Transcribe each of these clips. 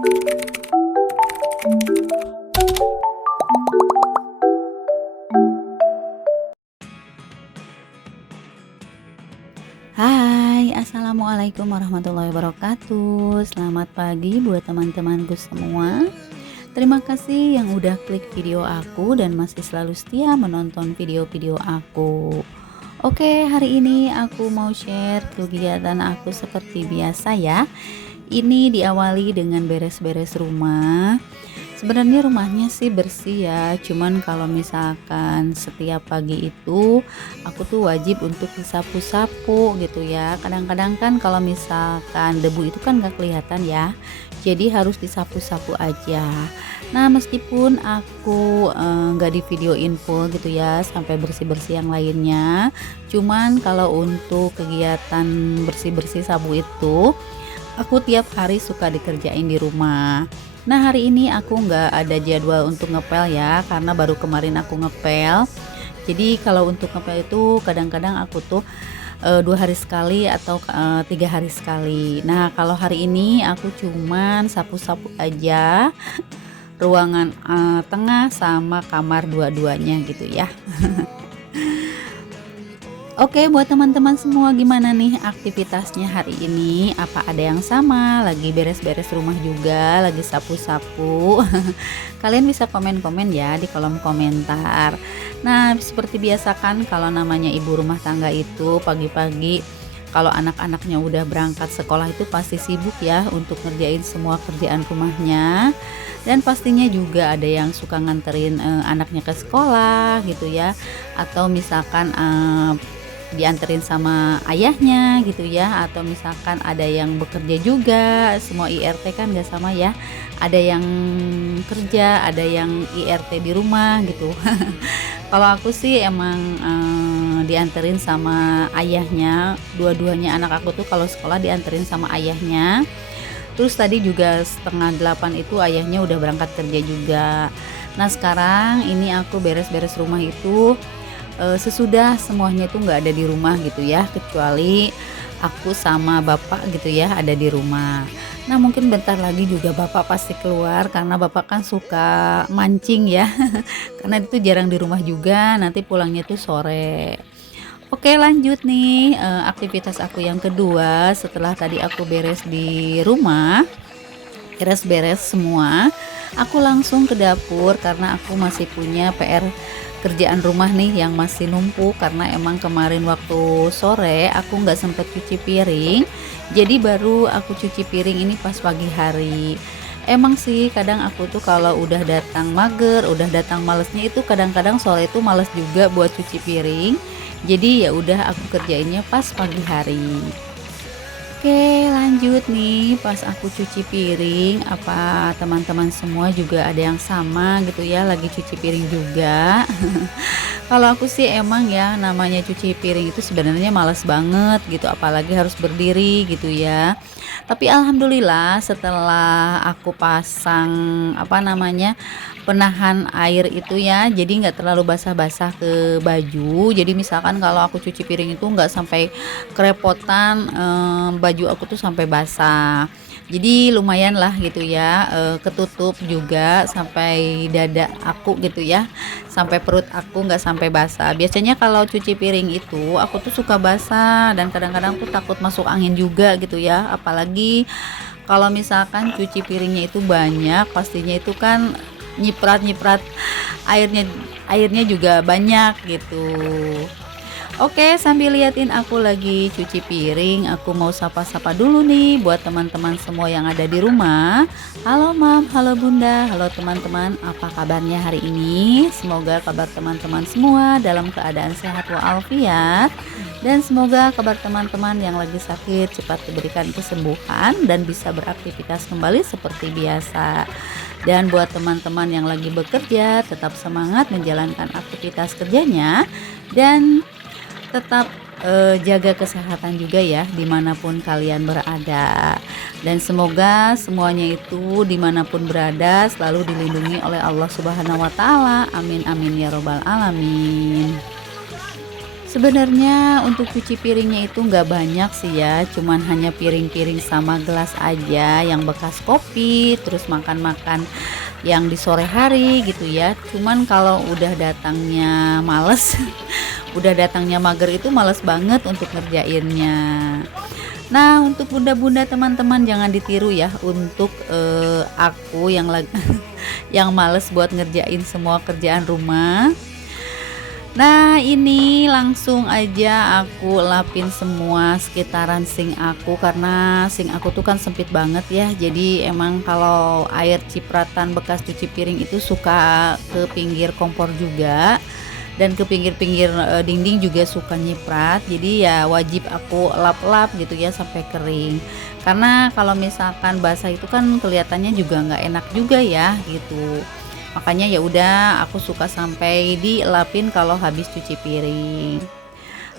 Hai, assalamualaikum warahmatullahi wabarakatuh. Selamat pagi buat teman-temanku semua. Terima kasih yang udah klik video aku dan masih selalu setia menonton video-video aku. Oke, hari ini aku mau share kegiatan aku seperti biasa ya. Ini diawali dengan beres-beres rumah. Sebenarnya rumahnya sih bersih ya, cuman kalau misalkan setiap pagi itu aku tuh wajib untuk disapu-sapu gitu ya. Kadang-kadang kan kalau misalkan debu itu kan nggak kelihatan ya, jadi harus disapu-sapu aja. Nah, meskipun aku nggak di videoin full gitu ya sampai bersih-bersih yang lainnya, cuman kalau untuk kegiatan bersih-bersih sapu itu aku tiap hari suka dikerjain di rumah. Nah, hari ini aku nggak ada jadwal untuk ngepel ya, karena baru kemarin aku ngepel. Jadi kalau untuk ngepel itu kadang-kadang aku tuh 2 hari sekali atau 3 hari sekali. Nah, kalau hari ini aku cuman sapu-sapu aja ruangan tengah sama kamar dua-duanya gitu ya. Oke, buat teman-teman semua gimana nih aktivitasnya hari ini? Apa ada yang sama? Lagi beres-beres rumah juga, lagi sapu-sapu? Kalian bisa komen-komen ya di kolom komentar. Nah, seperti biasa kan kalau namanya ibu rumah tangga itu pagi-pagi kalau anak-anaknya udah berangkat sekolah itu pasti sibuk ya untuk ngerjain semua kerjaan rumahnya. Dan pastinya juga ada yang suka nganterin anaknya ke sekolah gitu ya. Atau misalkan dianterin sama ayahnya gitu ya, atau misalkan ada yang bekerja juga. Semua IRT kan gak sama ya, ada yang kerja, ada yang IRT di rumah gitu. Kalau aku sih emang dianterin sama ayahnya, dua-duanya anak aku tuh kalau sekolah dianterin sama ayahnya. Terus tadi juga 7:30 itu ayahnya udah berangkat kerja juga. Nah, sekarang ini aku beres-beres rumah itu sesudah semuanya itu nggak ada di rumah gitu ya, kecuali aku sama bapak gitu ya ada di rumah. Nah, mungkin bentar lagi juga bapak pasti keluar karena bapak kan suka mancing ya. Karena itu jarang di rumah juga, nanti pulangnya tuh sore. Oke, lanjut nih aktivitas aku yang kedua setelah tadi aku beres di rumah, beres-beres semua. Aku langsung ke dapur karena aku masih punya PR kerjaan rumah nih yang masih numpuk, karena emang kemarin waktu sore aku nggak sempet cuci piring, jadi baru aku cuci piring ini pas pagi hari. Emang sih kadang aku tuh kalau udah datang mager, udah datang malesnya itu kadang-kadang sore itu males juga buat cuci piring, jadi ya udah aku kerjainnya pas pagi hari. Oke, lanjut nih, pas aku cuci piring, apa teman-teman semua juga ada yang sama gitu ya, lagi cuci piring juga? Kalau aku sih emang ya namanya cuci piring itu sebenarnya malas banget gitu, apalagi harus berdiri gitu ya. Tapi alhamdulillah setelah aku pasang apa namanya penahan air itu ya, jadi nggak terlalu basah-basah ke baju. Jadi misalkan kalau aku cuci piring itu nggak sampai kerepotan, baju aku tuh sampai basah. Jadi lumayan lah gitu ya, ketutup juga sampai dada aku gitu ya, sampai perut aku nggak sampai basah. Biasanya kalau cuci piring itu aku tuh suka basah dan kadang-kadang tuh takut masuk angin juga gitu ya, apalagi kalau misalkan cuci piringnya itu banyak, pastinya itu kan nyiprat-nyiprat airnya, airnya juga banyak gitu. Oke, sambil liatin aku lagi cuci piring, aku mau sapa-sapa dulu nih buat teman-teman semua yang ada di rumah. Halo Mam, halo Bunda, halo teman-teman, apa kabarnya hari ini? Semoga kabar teman-teman semua dalam keadaan sehat walafiat. Dan semoga kabar teman-teman yang lagi sakit cepat diberikan kesembuhan dan bisa beraktivitas kembali seperti biasa. Dan buat teman-teman yang lagi bekerja, tetap semangat menjalankan aktivitas kerjanya dan tetap jaga kesehatan juga ya dimanapun kalian berada. Dan semoga semuanya itu dimanapun berada selalu dilindungi oleh Allah Subhanahu wa Ta'ala. Amin amin ya robbal alamin. Sebenarnya untuk cuci piringnya itu nggak banyak sih ya, cuman hanya piring-piring sama gelas aja yang bekas kopi, terus makan-makan yang di sore hari gitu ya. Cuman kalau udah datangnya males, udah datangnya mager itu males banget untuk ngerjainnya. Nah, untuk bunda-bunda teman-teman jangan ditiru ya untuk aku yang lagi yang males buat ngerjain semua kerjaan rumah. Nah, ini langsung aja aku lapin semua sekitaran sink aku karena sink aku tuh kan sempit banget ya. Jadi emang kalau air cipratan bekas cuci piring itu suka ke pinggir kompor juga dan ke pinggir-pinggir dinding juga suka nyiprat. Jadi ya wajib aku lap-lap gitu ya sampai kering. Karena kalau misalkan basah itu kan kelihatannya juga nggak enak juga ya gitu. Makanya ya udah aku suka sampai dilapin kalau habis cuci piring.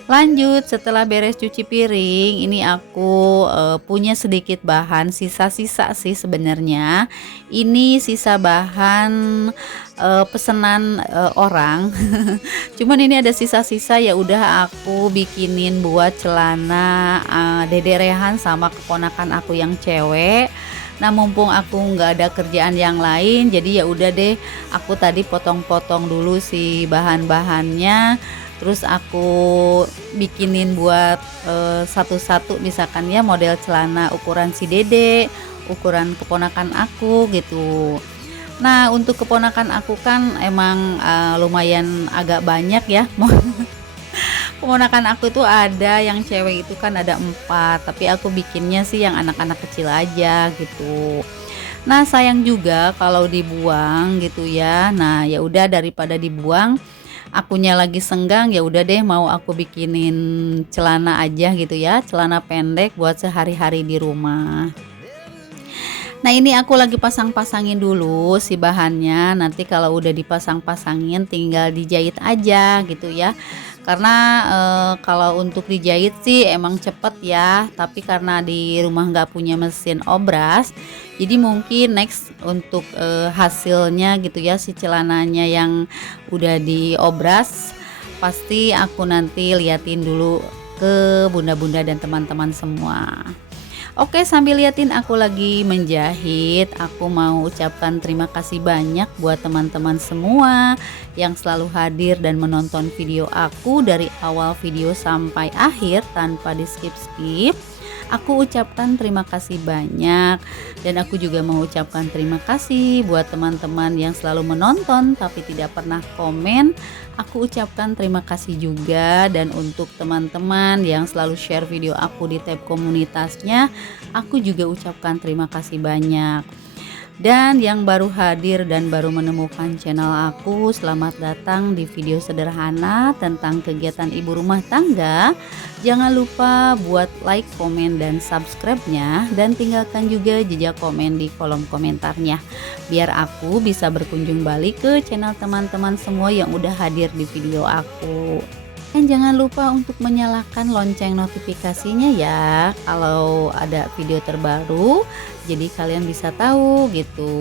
Lanjut, setelah beres cuci piring, ini aku punya sedikit bahan sisa-sisa sih sebenarnya. Ini sisa bahan pesanan orang. Cuman ini ada sisa-sisa ya udah aku bikinin buat celana Dede Rehan sama keponakan aku yang cewek. Nah, mumpung aku nggak ada kerjaan yang lain, jadi ya udah deh, aku tadi potong-potong dulu si bahan-bahannya, terus aku bikinin buat satu-satu, misalkan ya model celana ukuran si Dede, ukuran keponakan aku gitu. Nah, untuk keponakan aku kan emang lumayan agak banyak ya. Keponakan aku itu ada yang cewek itu kan ada 4, tapi aku bikinnya sih yang anak-anak kecil aja gitu. Nah, sayang juga kalau dibuang gitu ya. Nah, ya udah daripada dibuang, akunya lagi senggang, ya udah deh mau aku bikinin celana aja gitu ya, celana pendek buat sehari-hari di rumah. Nah, ini aku lagi pasang-pasangin dulu si bahannya. Nanti kalau udah dipasang-pasangin tinggal dijahit aja gitu ya. Karena kalau untuk dijahit sih emang cepet ya, tapi karena di rumah nggak punya mesin obras, jadi mungkin next untuk hasilnya gitu ya, si celananya yang udah diobras pasti aku nanti liatin dulu ke bunda-bunda dan teman-teman semua. Oke, sambil liatin aku lagi menjahit, aku mau ucapkan terima kasih banyak buat teman-teman semua yang selalu hadir dan menonton video aku dari awal video sampai akhir tanpa di skip-skip. Aku ucapkan terima kasih banyak, dan aku juga mau ucapkan terima kasih buat teman-teman yang selalu menonton tapi tidak pernah komen. Aku ucapkan terima kasih juga, dan untuk teman-teman yang selalu share video aku di tab komunitasnya, aku juga ucapkan terima kasih banyak. Dan yang baru hadir dan baru menemukan channel aku, selamat datang di video sederhana tentang kegiatan ibu rumah tangga. Jangan lupa buat like, komen, dan subscribe-nya, dan tinggalkan juga jejak komen di kolom komentarnya biar aku bisa berkunjung balik ke channel teman-teman semua yang udah hadir di video aku. Dan jangan lupa untuk menyalakan lonceng notifikasinya ya kalau ada video terbaru, jadi kalian bisa tahu gitu.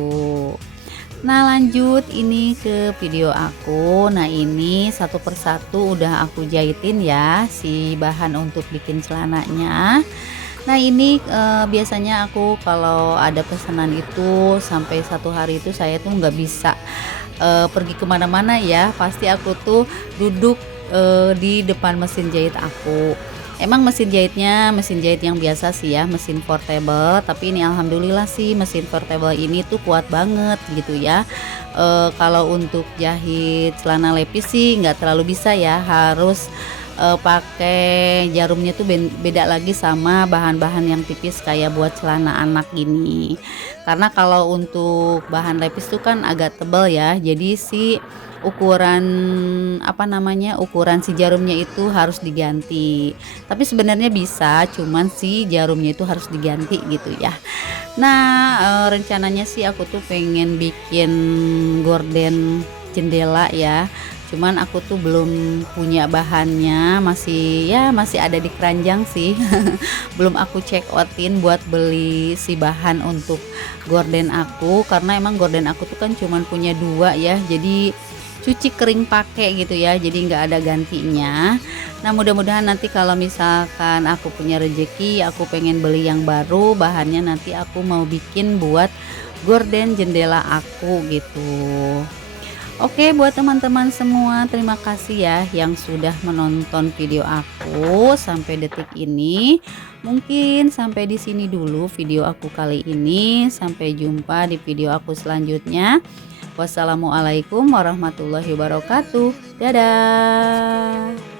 Nah, lanjut ini ke video aku. Nah, ini satu persatu udah aku jahitin ya si bahan untuk bikin celananya. Nah, ini biasanya aku kalau ada pesanan itu sampai 1 hari itu saya tuh nggak bisa pergi kemana-mana ya. Pasti aku tuh duduk di depan mesin jahit aku. Emang mesin jahitnya mesin jahit yang biasa sih ya, mesin portable, tapi ini alhamdulillah sih mesin portable ini tuh kuat banget gitu ya. Kalau untuk jahit celana lepis sih nggak terlalu bisa ya, harus pakai jarumnya tuh beda lagi sama bahan-bahan yang tipis kayak buat celana anak gini. Karena kalau untuk bahan lepis tuh kan agak tebal ya, jadi si ukuran ukuran si jarumnya itu harus diganti. Tapi sebenarnya bisa, cuman si jarumnya itu harus diganti gitu ya. Nah, rencananya sih aku tuh pengen bikin gorden jendela ya, cuman aku tuh belum punya bahannya, masih ada di keranjang sih. Belum aku check outin buat beli si bahan untuk gorden aku, karena emang gorden aku tuh kan cuman punya 2 ya, jadi cuci kering pakai gitu ya, jadi nggak ada gantinya. Nah mudah-mudahan nanti kalau misalkan aku punya rezeki, aku pengen beli yang baru, bahannya nanti aku mau bikin buat gorden jendela aku gitu. Oke, buat teman-teman semua, terima kasih ya yang sudah menonton video aku sampai detik ini. Mungkin sampai di sini dulu video aku kali ini. Sampai jumpa di video aku selanjutnya. Wassalamualaikum warahmatullahi wabarakatuh. Dadah.